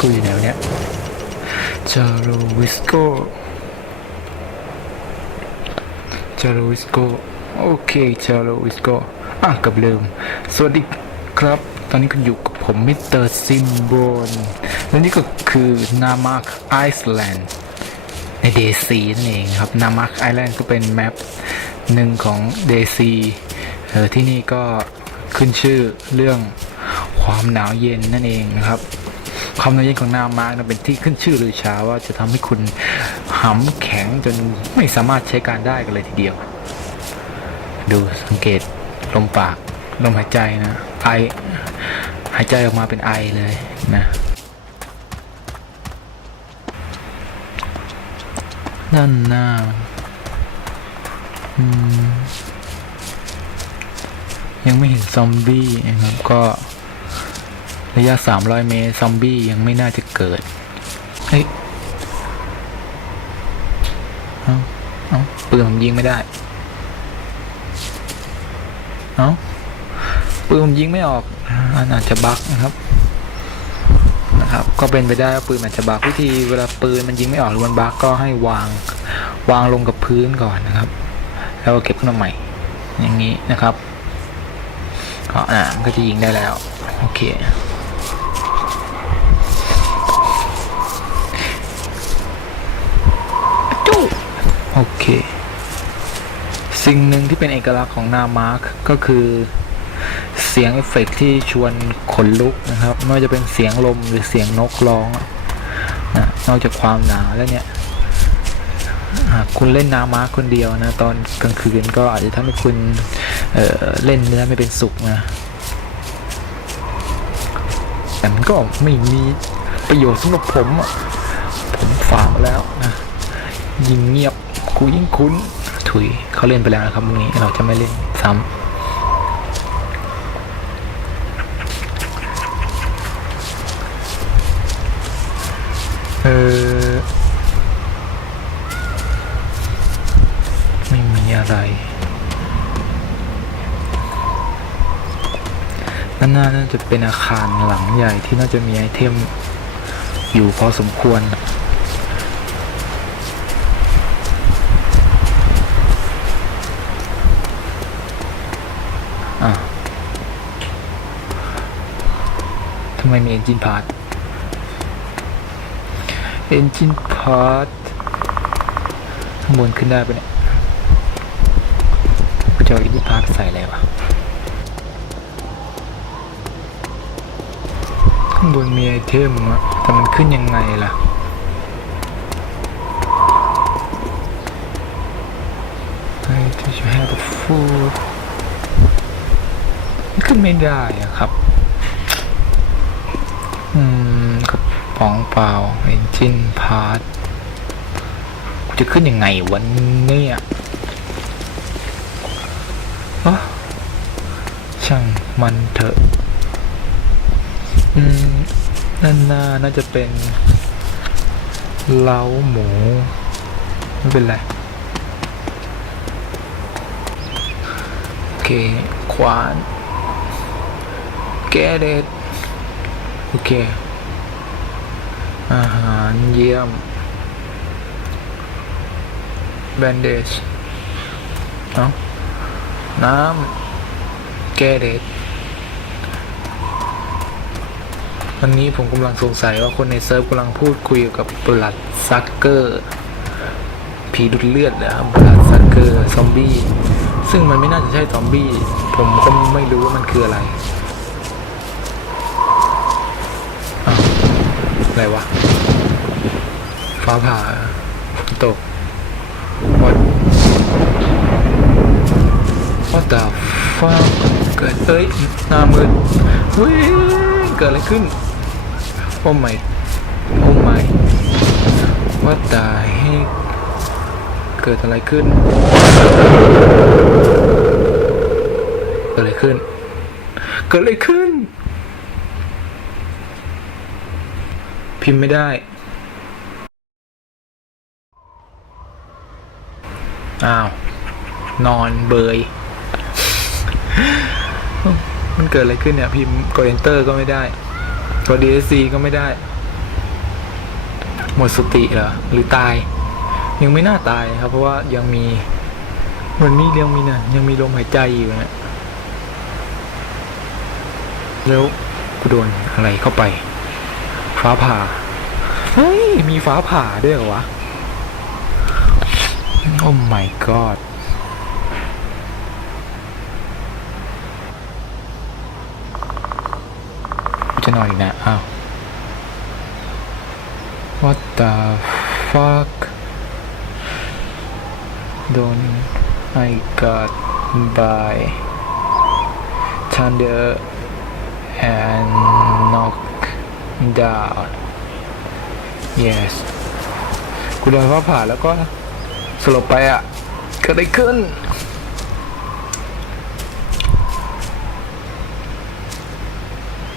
กูอยู่ไหนวเนี่ยจาโรวิสโกจาโรวิสโกโอเคจาโรวิสโกอะกับลืม สวัสดีครับ ตอนนี้คุณอยู่กับผมมิสเตอร์ซิมโบนและนี่ก็คือนามาร์คไอซ์แลนด์ในเดซีนั่นเองครับนามาร์คไอแลนด์ก็เป็นแมปหนึ่งของเดซีเออที่นี่ก็ขึ้นชื่อเรื่องความหนาวเย็นนั่นเองนะครับ ความนาวเย็นของนามาร์กนะเป็นที่ขึ้นชื่อเลือชาว่าจะทำให้คุณหำแข็งจนไม่สามารถใช้การได้กันเลยทีเดียว ดูสังเกตลมปาก ลมหายใจนะไอหายใจออกมาเป็นไอเลยนะด้านหน้ายังไม่เห็นซอมบี้นะครับก็ ระยะ 300 เมตร ซอมบี้ยังไม่น่าจะเกิด เฮ้ยเอ้าเอาปืนผมยิงไม่ได้ เอ้าปืนผมยิงไม่ออกอันอาจจะบั๊กนะครับ นะครับ ก็เป็นไปได้ว่าปืนมันจะบักวิธีเวลาปืนมันยิงไม่ออกหรือมันบักก็ให้วางวางลงกับพื้นก่อนนะครับ แล้วก็เก็บขึ้นมาใหม่ อย่างนี้นะครับก็อ่ามันก็จะยิงได้แล้ว โอเค จู้ โอเค สิ่งหนึ่งที่เป็นเอกลักษณ์ของนามาร์คก็คือเสียงเอฟเฟกต์ที่ชวนขนลุกนะครับไม่ว่าจะเป็นเสียงลมหรือเสียงนกร้องนะนอกจากความหนาวแล้วเนี่ยหากคุณเล่นนามาคนเดียวนะ ตอนกลางคืนก็อาจจะทำให้คุณเเล่นเนื้อไม่เป็นสุขนะแต่มันก็ไม่มีประโยชน์สำหรับผมอะผมฝากแล้วนะ ยิงเงียบ กูยิ่งคุ้นถุยเขาเล่นไปแล้วนะครับวันนี้เราจะไม่เล่นซ้ำเออไม่มีอะไรด้านหน้าน่าจะเป็นอาคารหลังใหญ่ที่น่าจะมีไอเทมอยู่พอสมควรำไมมีเอนจินพาร์ทเอนจินพาร์ทข้างบนขึ้นได้ปะเนี่ยกูจะเอาเอนจินพาร์ทใส่อะไรวะข้างบนมีไอเทมอะแต่มันขึ้นยังไงล่ะ I just have the food มันขึ้นไม่ได้อะครับ อืมกระป๋องเปล่า engine part กูจะขึ้นยังไงวันนี้อะอ๊ะช่างมันเถอะ อืมด้านน้าน่าจะเป็นเล้าหมูไม่เป็นไรโอเคขวาน get it โอเค อาหารเยี่ยมแบนเดจเนาะน้ำแก้เด็ดวันนี้ผมกำลังสงสัยว่าคนในเซิร์ฟกำลังพูดคุยกับบลัดซักเกอร์ ผีดูดเลือดเหรอบลัดซักเกอร์ ซอมบี้ ซึ่งมันไม่น่าจะใช่ซอมบี้ ผมก็ไม่รู้ว่ามันคืออะไร อะไรวะ ฟ้าผ่าตก what what the fuck เกิดเอ้ย หน้ามืดเฮ้ยเกิดอะไรขึ้น โอ้ my โอ้ my what the heck เกิดอะไรขึ้น เกิดอะไรขึ้น เกิดอะไรขึ้น พิมพ์ไม่ได้ อ้าว นอนเบย มันเกิดอะไรขึ้นเนี่ย พิมพ์กด enter ก็ไม่ได้ กด DSC ก็ไม่ได้ หมดสติเหรอ หรือตาย ยังไม่น่าตายครับ เพราะว่ายังมี มันมียังมีนั่นยังมีลมหายใจอยู่นะแล้วกูโดนอะไรเข้าไป ฟ้าผ่า เฮ้ย มีฟ้าผ่าด้วยเหรอวะ โอ้ my god จะนอนอีกนะ อ้าว what the fuck don't I got by thunder and knocked down yes กูโดนฟ้าผ่าแล้วก็สลบไปอะเกิดอะไรขึ้น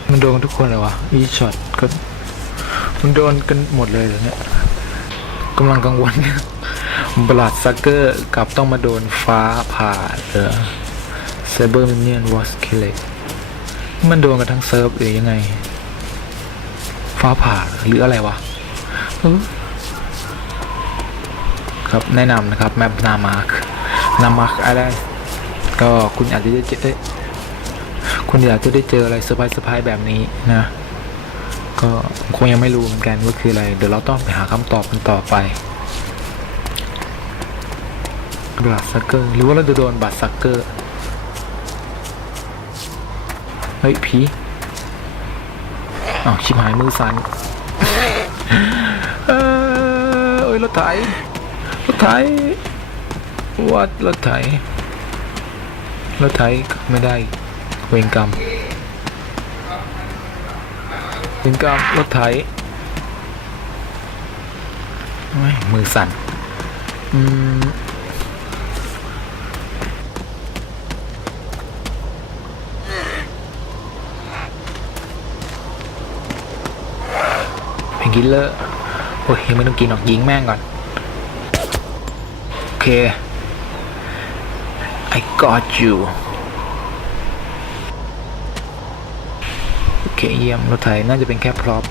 มันโดนทุกคนเลยวะอีช็อตก็มันโดนกันหมดเลยเหรอเนี่ยกำลังกังวลบลัดซักเกอร์กลับต้องมาโดนฟ้าผ่าเหรอไซเบอร์มินเนียนวอสคิเลตมันโดนกันทั้งเซิร์ฟหรือยังไง ฟ้าผ่าหรืออะไรวะครับแนะนำนะครับแมปนามาร์คนามาร์คอะไรก็คุณอาจจะได้เจอคุณอยากจะได้เจออะไรเซอร์ไพรส์เซอร์ไพรส์แบบนี้นะ ก็คงยังไม่รู้เหมือนกันว่าคืออะไร เดี๋ยวเราต้องไปหาคำตอบกันต่อไปบัตซักเกอร์หรือว่าเราจะโดนบัตซักเกอร์เฮ้ยผี อ้าวชิบหายมือสั่นเออโอ้ยรถไถรถไถวัดรถไถรถไถไม่ได้ เวรกรรมเวรกรรมรถไถโอ้ยมือสั่นอืม กินเลอร์โอ้ยยังไม่ต้องกินหรอกยิงแม่งก่อน โอเค I got you โอเคเยี่ยมรถไถน่าจะเป็นแค่พร็อพ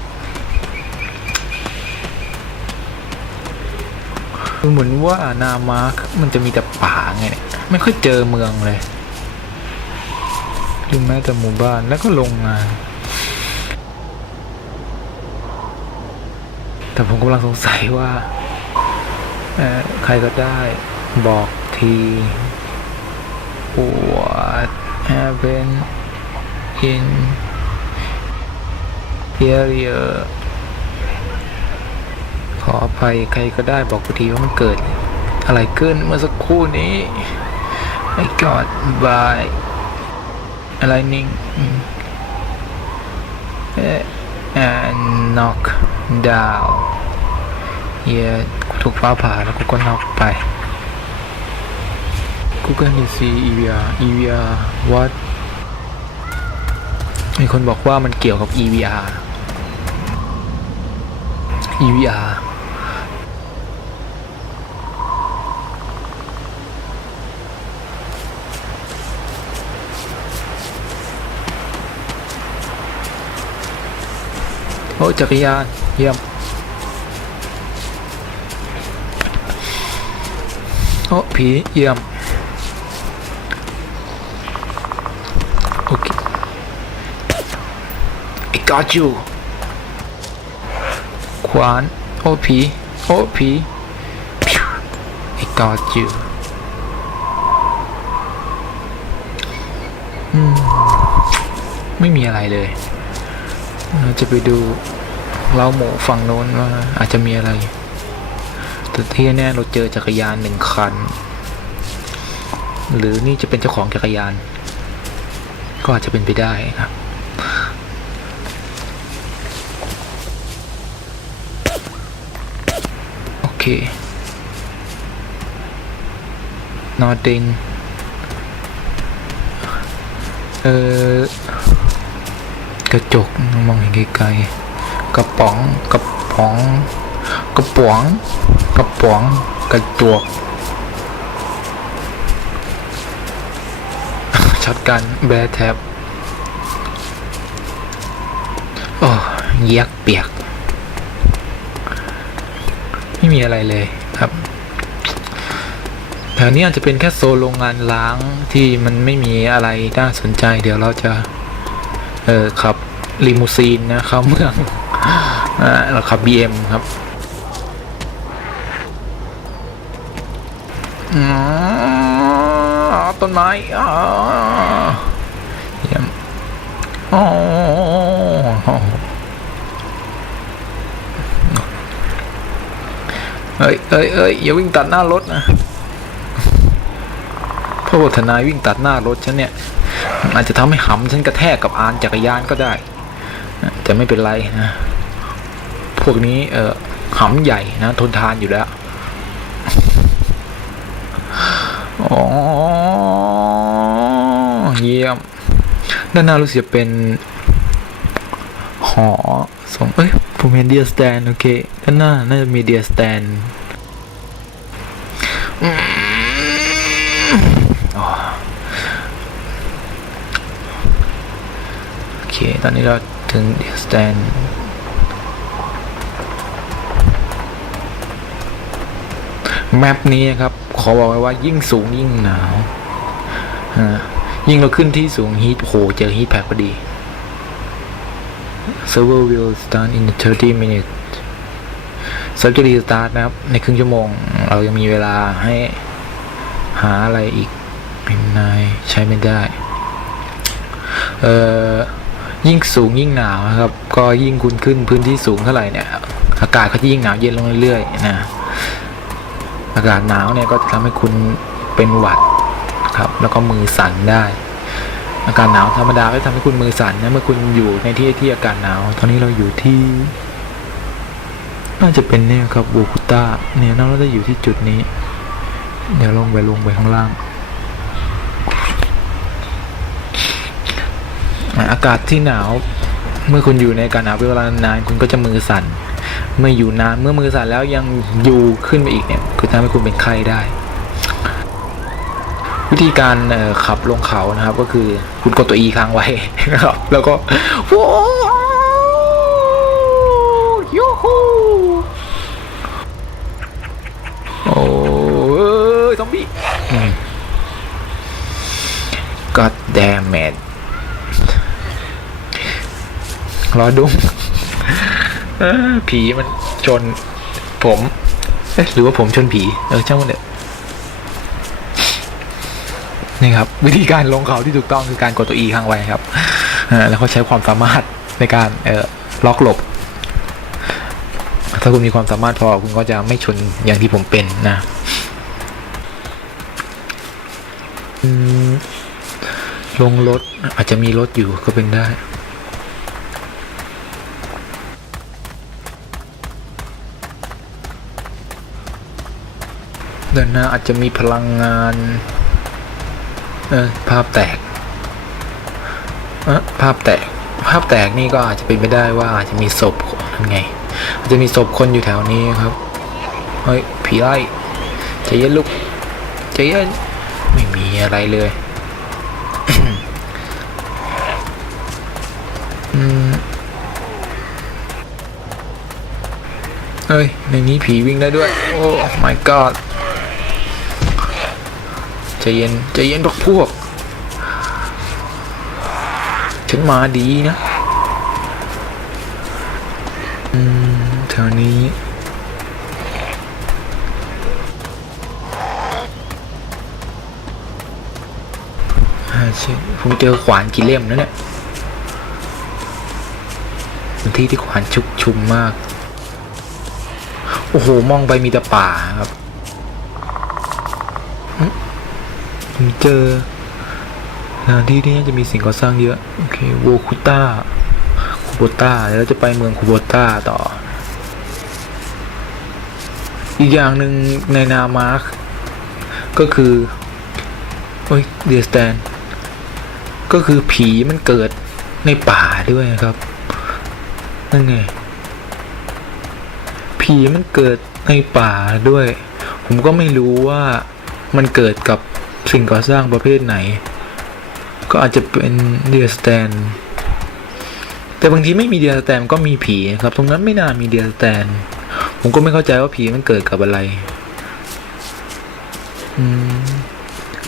คือเหมือนว่านามาร์คมันจะมีแต่ป่าไงเนี่ยไม่ค่อยเจอเมืองเลยหรือแม้แต่หมู่บ้านแล้วก็โรงงาน แต่ผมกำลังสงสัยว่าใครก็ได้บอกที what happened in area ขออภัยใครก็ได้บอกกูทีว่ามันเกิด อะไรขึ้นเมื่อสักครู่นี้ I got by lightning and knock ดาวเฮียถูกฟ้าผ่าแล้วกูก็น็อกไป Google DC EVR EVR what มีคนบอกว่ามันเกี่ยวกับ EVR EVR โอ้จักรยานเยี่ยมโอ้ผีเยี่ยมโอเค I got you ขวานโอ้ผีโอ้ผี I got you อืมไม่มีอะไรเลย เราจะไปดูเล้าหมูฝั่งโน้นว่าอาจจะมีอะไรแต่ที่แน่เราเจอจักรยานหนึ่งคัน หรือนี่จะเป็นเจ้าของจักรยาน ก็อาจจะเป็นไปได้ครับโอเค nothing เออ กระจกมองเห็นไกลๆกระป๋องกระป๋องกระป๋องกระป๋องกระจกช็อตกันแบร์แท็บโอ้เยียกเปียก ไม่มีอะไรเลยครับแถวนี้อาจจะเป็นแค่โซโรงงานล้างที่มันไม่มีอะไรน่าสนใจ เดี๋ยวเราจะ เออขับลิมูซีนนะเข้าเมืองอ่าเราขับ BM ครับอ๋อต้นไม้อ๋อเยี่ยมอ๋อเอ้ยเอ้ยเอ้ยอย่าวิ่งตัดหน้ารถนะเพราะว่าทนายวิ่งตัดหน้ารถฉันเนี่ย อาจจะทำให้หำฉันกระแทกกับอานจักรยานก็ได้นะแต่ไม่เป็นไรนะ พวกนี้เออหำใหญ่นะ ทนทานอยู่แล้วอ๋อเยี่ยม ด้านหน้ารู้สึกจะเป็น หอสองเอ้ย ผมเห็นเดียสแตน โอเค ด้านหน้า น่าจะมีเดียสแตนโอเตอนนี้เราถึงเดสแตนแมปนี้นะครับ ขอบอกไว้ว่ายิ่งสูงยิ่งหนาวยิ่งเราขึ้นที่สูงฮีทโหเจอฮีทแพคพอดี server will start in 30 minutes เซิร์ฟจะรีสตาร์ทนะครับ ในครึ่งชั่วโมง เรายังมีเวลาให้หาอะไรอีกเป็นนายใช้ไม่ได้ เอ่อ ยิ่งสูงยิ่งหนาวนะครับก็ยิ่งคุณขึ้นพื้นที่สูงเท่าไหร่เนี่ยอากาศก็จะยิ่งหนาวเย็นลงเรื่อยๆนะอากาศหนาวเนี่ยก็จะทำให้คุณเป็นหวัดครับแล้วก็มือสั่นได้อากาศหนาวธรรมดาก็จะทำให้คุณมือสั่นนะเมื่อคุณอยู่ในที่ที่อากาศหนาว ตอนนี้เราอยู่ที่ น่าจะเป็นเนี่ยครับบูคุต้าเนี่ยน่าจะอยู่ที่จุดนี้ เดี๋ยวลงไปลงไปข้างล่าง อะอากาศที่หนาว เมื่อคุณอยู่ในอากาศหนาวเป็นเวลานานคุณก็จะมือสั่น เมื่ออยู่นานเมื่อมือสั่นแล้วยังอยู่ขึ้นไปอีกเนี่ยคือทำให้คุณเป็นไข้ได้ วิธีการขับลงเขานะครับ ก็คือคุณกดตัว E ค้างไว้นะครับ แล้วก็โว้ยูฮูโอ้เอ้ยซอมบี้ God damn it รอดุงเอผีมันชน ผมเอ๊ะหรือว่าผมชนผี เออช่างมันเถอะนี่ครับ วิธีการลงเขาที่ถูกต้องคือการกดตัว E ค้างไว้ครับแล้วก็ใช้ความสามารถในการเออล็อกหลบ ถ้าคุณมีความสามารถพอคุณก็จะไม่ชนอย่างที่ผมเป็นนะลงรถอาจจะมีรถอยู่ก็เป็นได้ ด้านหน้าอาจจะมีพลังงาน เออภาพแตกเออภาพแตก ภาพแตกนี่ก็อาจจะเป็นไปได้ว่าอาจจะมีศพนั่นไง อาจจะมีศพคนอยู่แถวนี้ครับ เฮ้ยผีไล่ใจเย็นลูกใจเย็นไม่มีอะไรเลยเฮ้ย ในนี้ผีวิ่งได้ด้วย โอ้ my god ใจเย็นใจเย็นพวกพวก ฉันมาดีนะอืมแถวนี้อ่าเช่นผมเจอขวานกี่เล่มแล้วเนี่ยเป็นที่ที่ขวานชุกชุมมาก โอ้โห มองไปมีแต่ป่าครับ ผม เจอสถานที่ที่น่าจะมีสิ่งก่อสร้างเยอะ โอเคโวคุต้าคูโบต้าเดี๋ยวเราจะไปเมืองคูโบต้าต่อ อีกอย่างหนึ่งในนามาร์คก็คือโอ้ยเดียสแตนก็คือผีมันเกิดในป่าด้วยนะครับ นั่นไง ผีมันเกิดในป่าด้วย ผมก็ไม่รู้ว่ามันเกิดกับ สิ่งก่อสร้างประเภทไหน ก็อาจจะเป็นเดียสแตน แต่บางทีไม่มีเดียสแตนก็มีผีครับ ตรงนั้นไม่น่ามีเดียสแตน ผมก็ไม่เข้าใจว่าผีมันเกิดกับอะไร อืม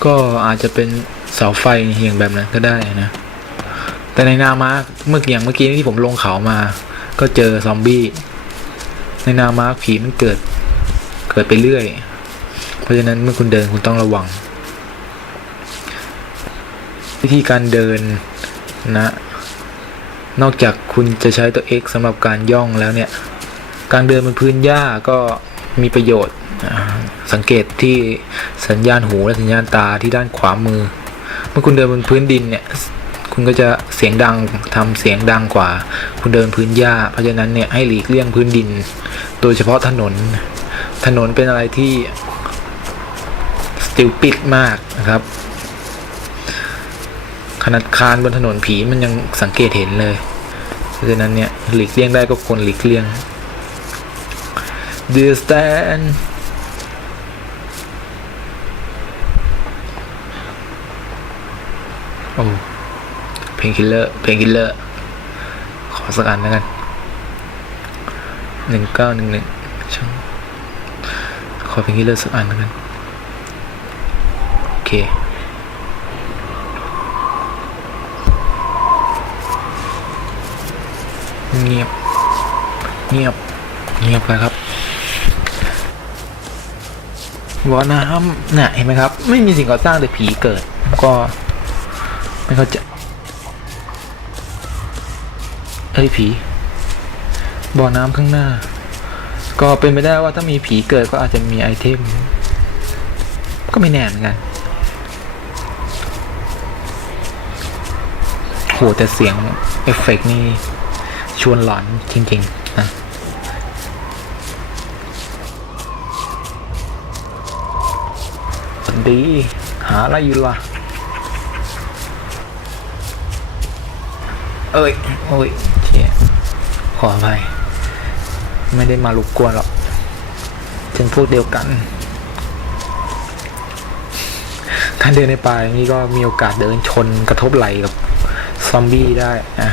ก็อาจจะเป็นเสาไฟอย่างแบบนั้นก็ได้นะ แต่ในนามาร์คเมื่อกี้อย่างเมื่อกี้ที่ผมลงเขามา ก็เจอซอมบี้ ในนามาร์คผีมันเกิด เกิดไปเรื่อย เพราะฉะนั้นเมื่อคุณเดินคุณต้องระวัง วิธีการเดินนะ นอกจากคุณจะใช้ตัว X สำหรับการย่องแล้วเนี่ย การเดินบนพื้นหญ้าก็มีประโยชน์ สังเกตที่สัญญาณหูและสัญญาณตาที่ด้านขวามือ เมื่อคุณเดินบนพื้นดินเนี่ย คุณก็จะเสียงดังทำเสียงดังกว่า คุณเดินพื้นหญ้า เพราะฉะนั้นเนี่ยให้หลีกเลี่ยงพื้นดิน โดยเฉพาะถนน ถนนเป็นอะไรที่สติลปิดมากนะครับ ขนาดคานบนถนนผีมันยังสังเกตเห็นเลยเพราะฉะนั้นเนี่ยหลีกเลี่ยงได้ก็ควรหลีกเลี่ยง Do you stand โอ้เพลงคิลเลอร์เพลงคิลเลอร์ขอสักอันแล้วกันหนึ่งเก้าหนึ่งหนึ่งช่างขอเพลงคิลเลอร์สักอันแล้วกันโอเค เงียบ เงียบ เงียบไปครับบ่อน้ำน่ะเห็นไหมครับ ไม่มีสิ่งก่อสร้างแต่ผีเกิด ก็ไม่เข้าใจเอ้ยผีบ่อน้ำข้างหน้า ก็เป็นไปได้ว่าถ้ามีผีเกิดก็อาจจะมีไอเทม ก็ไม่แน่เหมือนกันโหแต่เสียงเอฟเฟกต์นี่ ชวนหลอนจริงๆนะสวัสดี หาอะไรอยู่ล่ะ เอ้ย โอ้ยเชี่ยขออภัยไม่ได้มาลุกกวนหรอกเป็นพวกเดียวกัน การเดินในป่าอย่างนี้ก็มีโอกาสเดินชนกระทบไหลกับซอมบี้ได้นะ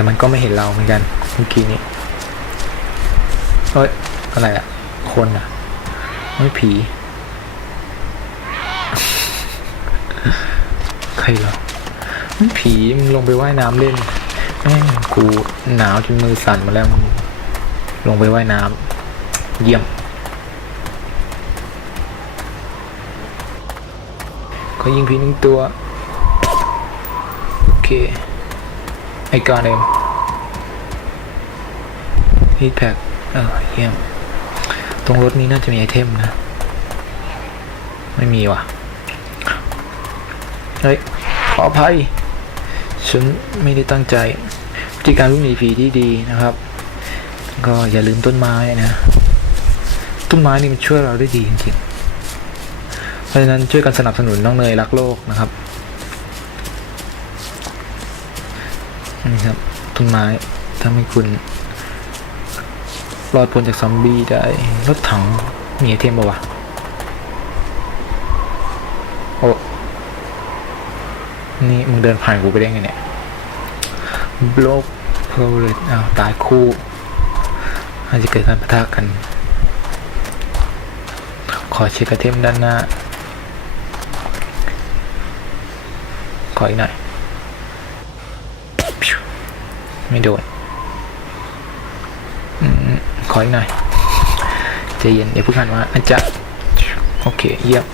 แต่มันก็ไม่เห็นเราเหมือนกันเมื่อกี้นี้เฮ้ยอะไรอะคนอะไม่ผีใครเหรอไม่ผีมึงลงไปว่ายน้ำเล่นแม่งกูหนาวจนมือสั่นมาแล้วมึงลงไปว่ายน้ำเยี่ยม ก็ยิงผีหนึ่งตัว โอเค ไอการเองฮีทแพ็กเออเยี่ยม ตรงรถนี้น่าจะมีไอเทมนะ ไม่มีว่ะ เฮ้ย ขออภัย ฉันไม่ได้ตั้งใจวิธีการวิ่นผีที่ดีนะครับ ก็อย่าลืมต้นไม้นะ ต้นไม้นี่มันช่วยเราได้ดีจริงๆ เพราะฉะนั้นช่วยกันสนับสนุนน้องเนยรักโลกนะครับ นี่ครับต้นไม้ทำให้คุณรอดพ้นจากซอมบี้ได้ รถถังมีไอเทมป่าวะ โอ้ นี่มึงเดินผ่านกูไปได้ไงเนี่ยบล็อกเพลเลยอ้าวตายคู่อาจจะเกิดการปะทะกัน ขอเช็คไอเทมด้านหน้า ขออีกหน่อย ไม่โดนขออีกหน่อยใจเย็นเดี๋ยวพูดกันว่าอาจจะโอเคเยี่ยม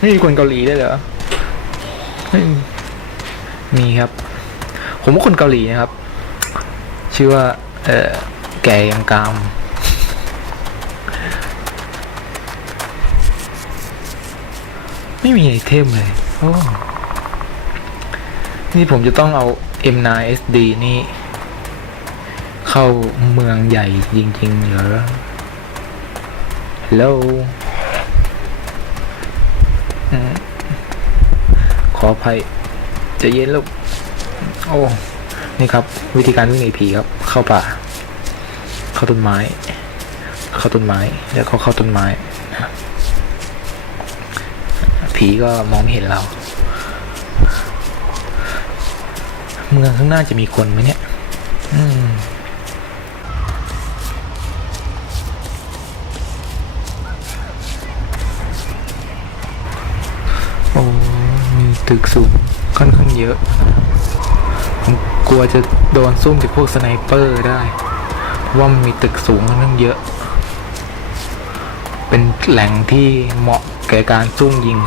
นี่มีคนเกาหลีได้เหรอมีครับ ผมว่าคนเกาหลีนะครับ ชื่อว่า เออแกยังกามไม่มีไอเทมเลย โอ้ นี่ผมจะต้องเอา M9 SD นี่ เข้าเมืองใหญ่จริง ๆ เหรอ Hello อขออภัยจะเย็นลูก โอ้ นี่ครับ วิธีการวิ่งหนีผีครับ เข้าป่า เข้าต้นไม้ เข้าต้นไม้ แล้วก็เข้าต้นไม้ ผีก็มองไม่เห็นเรา เมืองข้างหน้าจะมีคนไหมเนี่ย อืมโอ้มีตึกสูงค่อนข้างเยอะ ผมกลัวจะโดนซุ่มจากพวกสไนเปอร์ได้ว่ามันมีตึกสูงค่อนข้างเยอะ เป็นแหล่งที่เหมาะแก่การซุ่มยิง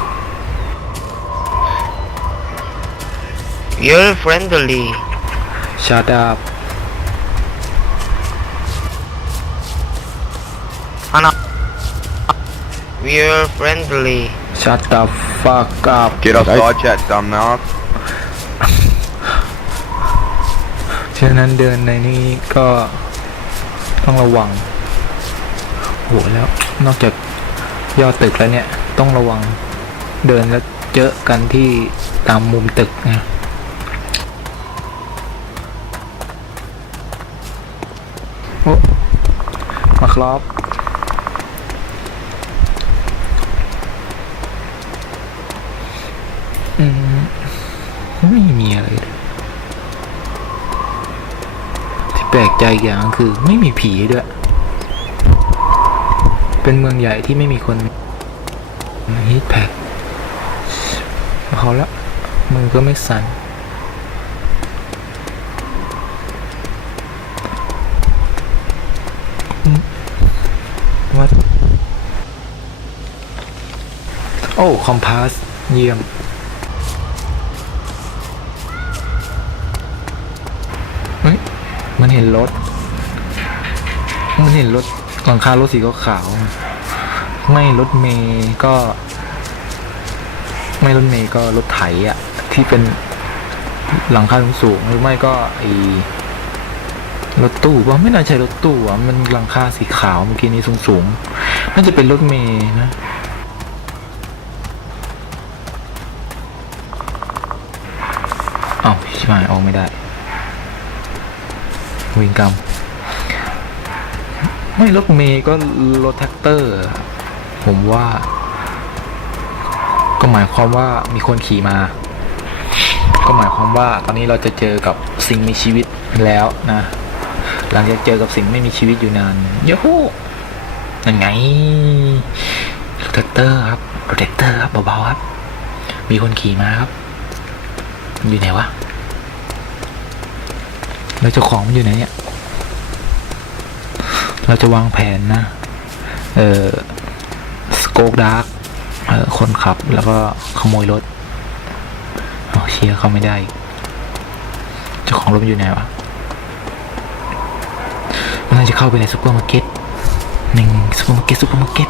You're friendly. ชาดาบ Hana. We're friendly. ชาดาฟากาบ Get outside, chat, dumbass. ฉะนั้นเดินในนี้ก็ต้องระวังโหแล้วนอกจากยอดตึกแล้วเนี่ย ต้องระวังเดินแล้วเจอกันที่ตามมุมตึกนะโอ้มา ครับ อืม ไม่มีอะไร ที่แปลกใจอย่างคือไม่มีผีด้วย เป็นเมืองใหญ่ที่ไม่มีคนฮิตแพ็กเขาละมือก็ไม่สั่น วัดโอ้ คอมพาส เยี่ยม เฮ้ย มันเห็นรถ มันเห็นรถหลังคารถสีขาวๆไม่รถเมย์ก็ ไม่รถเมย์ก็รถไถอะที่เป็นหลังคาสูงหรือไม่ก็ไอ รถตู้ว่าไม่น่าใช่รถตู้อะมันหลังคาสีขาวเมื่อกี้นี้สูงๆน่าจะเป็นรถเมย์นะเอาใช่ไหมออกไม่ได้วิงกรรมไม่รถเมย์ก็รถแท็กเตอร์ ผมว่า ก็หมายความว่ามีคนขี่มา ก็หมายความว่าตอนนี้เราจะเจอกับสิ่งมีชีวิตแล้วนะ หลังจากเจอกับสิ่งไม่มีชีวิตอยู่นานยูฮูยังไงรถแท็กเตอร์ครับรเตอร์ครับเบาๆครับ มีคนขี่มาครับ อยู่ไหนวะแล้วเจ้าของมันอยู่ไหนเนี่ย เราจะวางแผนนะ เออสโกกดาร์กคนขับแล้วก็ขโมยรถ เอาเชียร์เขาไม่ได้ เจ้าของรถมันอยู่ไหนวะ มันน่าจะเข้าไปในซุปเปอร์มาร์เก็ตหนึ่งซุปเปอร์มาร์เก็ตซุปเปอร์มาร์เก็ต